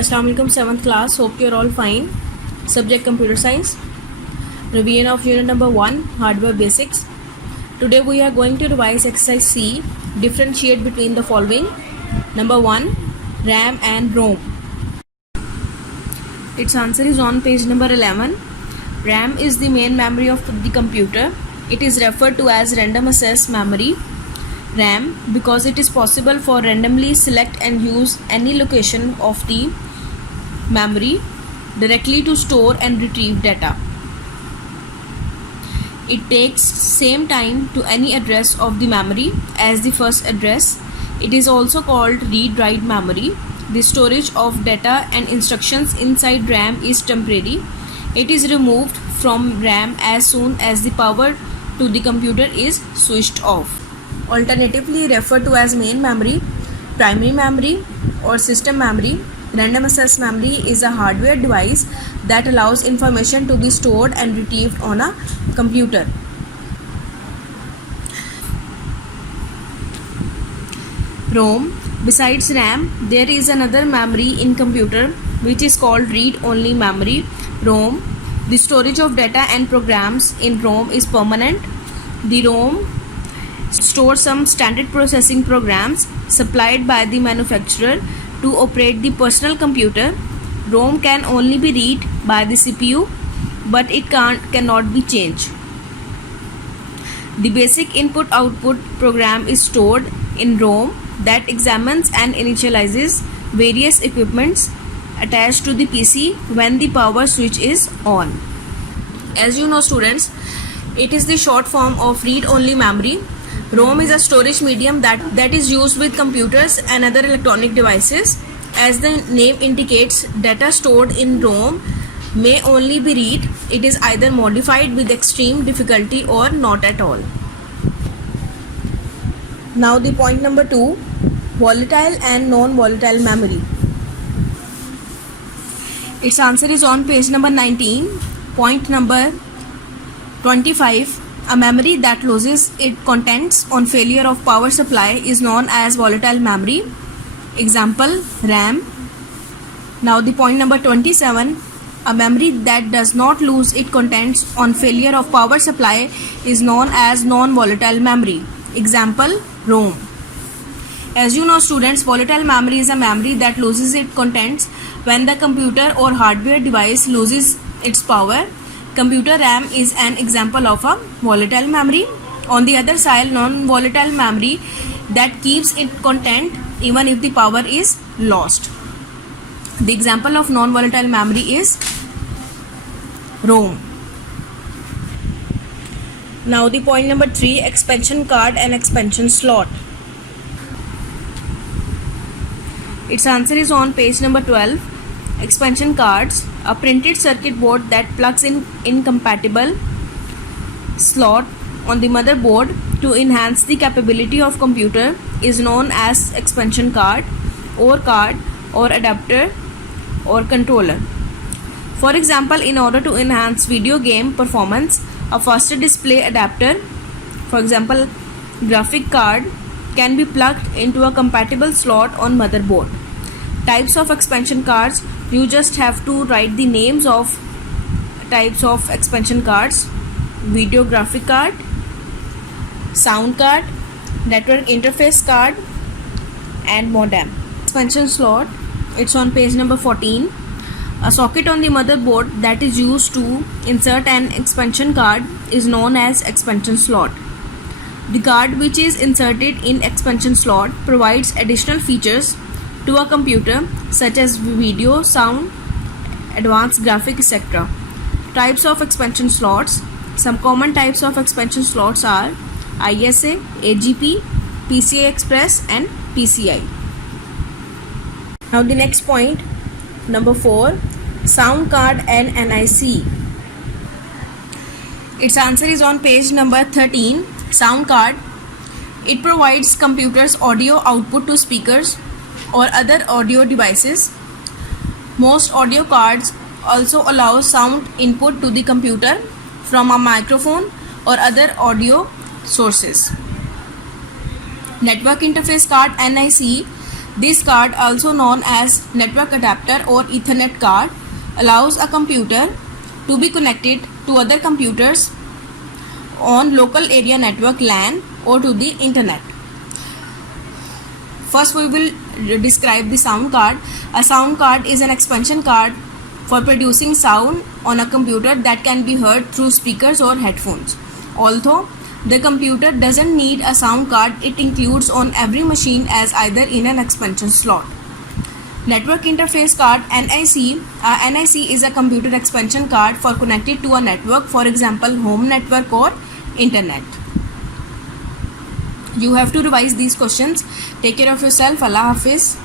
Assalamualaikum 7th class. Hope you're all fine. Subject Computer Science. Revision of unit number 1 Hardware Basics. Today we are going to revise exercise C. Differentiate between the following. Number 1 RAM and ROM. Its answer is on page number 11. RAM is the main memory of the computer. It is referred to as random access memory RAM because it is possible for randomly select and use any location of the memory directly to store and retrieve data. It takes same time to any address of the memory as the first address. It is also called read-write memory. The storage of data and instructions inside RAM is temporary. It is removed from RAM as soon as the power to the computer is switched off. Alternatively referred to as main memory, primary memory or system memory. Random access memory is a hardware device that allows information to be stored and retrieved on a computer. ROM. Besides RAM, there is another memory in computer which is called read-only memory, ROM. The storage of data and programs in ROM is permanent. The ROM stores some standard processing programs supplied by the manufacturer to operate the personal computer. ROM can only be read by the CPU, but it cannot be changed. The basic input-output program is stored in ROM that examines and initializes various equipments attached to the PC when the power switch is on. As you know, students, it is the short form of read-only memory. ROM is a storage medium that is used with computers and other electronic devices. As the name indicates, data stored in ROM may only be read. It is either modified with extreme difficulty or not at all. Now the point number 2, volatile and non-volatile memory. Its answer is on page number 19. Point number 25. A memory that loses its contents on failure of power supply is known as volatile memory. Example, RAM. Now the point number 27. A memory that does not lose its contents on failure of power supply is known as non-volatile memory. Example, ROM. As you know, students, volatile memory is a memory that loses its contents when the computer or hardware device loses its power. Computer RAM is an example of a volatile memory. On the other side, non-volatile memory that keeps its content even if the power is lost. The example of non-volatile memory is ROM. Now the point number 3, expansion card and expansion slot. Its answer is on page number 12. Expansion cards, a printed circuit board that plugs in incompatible slot on the motherboard to enhance the capability of computer, is known as expansion card or adapter or controller. For example, in order to enhance video game performance, a faster display adapter, for example graphic card, can be plugged into a compatible slot on motherboard. Types of expansion cards, you just have to write the names of types of expansion cards: video graphic card, sound card, network interface card, and modem. Expansion slot, it's on page number 14. A socket on the motherboard that is used to insert an expansion card is known as expansion slot. The card which is inserted in expansion slot provides additional features to a computer such as video, sound, advanced graphics, etc. Types of expansion slots. Some common types of expansion slots are ISA, AGP, PCI Express and PCI. Now the next point, number 4, sound card and NIC. Its answer is on page number 13. Sound card. It provides computers audio output to speakers or other audio devices. Most audio cards also allow sound input to the computer from a microphone or other audio sources. Network interface card NIC This card, also known as network adapter or Ethernet card, allows a computer to be connected to other computers on local area network LAN or to the internet. First we will describe the sound card. A sound card is an expansion card for producing sound on a computer that can be heard through speakers or headphones. Although the computer doesn't need a sound card, it includes on every machine as either in an expansion slot. Network interface card, NIC. NIC is a computer expansion card for connected to a network, for example home network or internet. You have to revise these questions. Take care of yourself. Allah Hafiz.